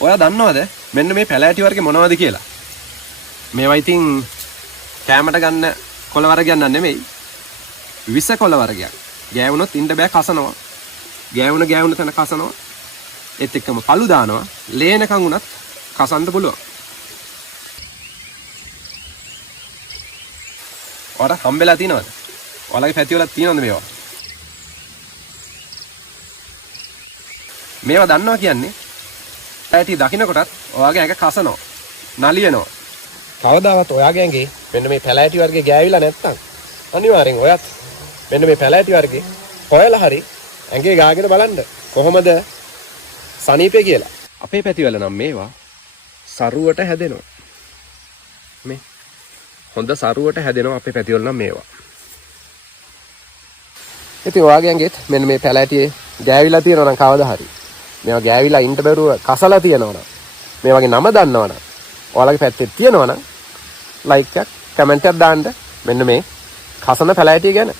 ඔයා දන්නවද මෙන්න මේ පැලෑටි වර්ගේ මොනවද කියලා? මේවා ඉතින් කැමරට ගන්න කොළ වර්ගයක් නෙමෙයි. විස කොළ වර්ගයක්. ගෑවුනොත් ඉන්න බෑ කසනවා. ගෑවුන තැන කසනවා. ඒත් එක්කම පළු දානවා. ලේනකන් උනත් කසන්න පුළුවන්. ඔයාට හම්බෙලා තියෙනවද? ඔයාලගේ පැති වල තියෙනවද මේවා? මේවා දන්නවා කියන්නේ පැටි දකින්නකොටත් ඔයාගේ ඇඟ කසනවා. නලියනවා. කවදාවත් ඔයාගේ ඇඟේ මෙන්න මේ පැලෑටි වර්ගේ ගෑවිලා නැත්තම් අනිවාර්යෙන් ඔයත් මෙන්න මේ පැලෑටි වර්ගේ හොයලා හරි ඇඟේ ගාගෙන බලන්න කොහොමද සනීපේ කියලා. අපේ පැතිවල නම් මේවා සරුවට හැදෙනවා. මේ හොඳ සරුවට හැදෙනවා අපේ පැතිවල නම් මේවා. ඉතින් ඔයාගේ ඇඟෙත් මෙන්න මේ පැලෑටියේ ගෑවිලා තියෙනවා නම් කවදා හරි මේවා ගෑවිලා ඉන්න බැරුව කසලා තියෙනවා නම් මේ වගේ නම දන්නවා නම් ඔයාලගේ පැත්තේ තියෙනවා නම් ලයික් එකක් කමෙන්ට් එකක් දාන්න මෙන්න මේ කසන පැලෑටිය ගැන.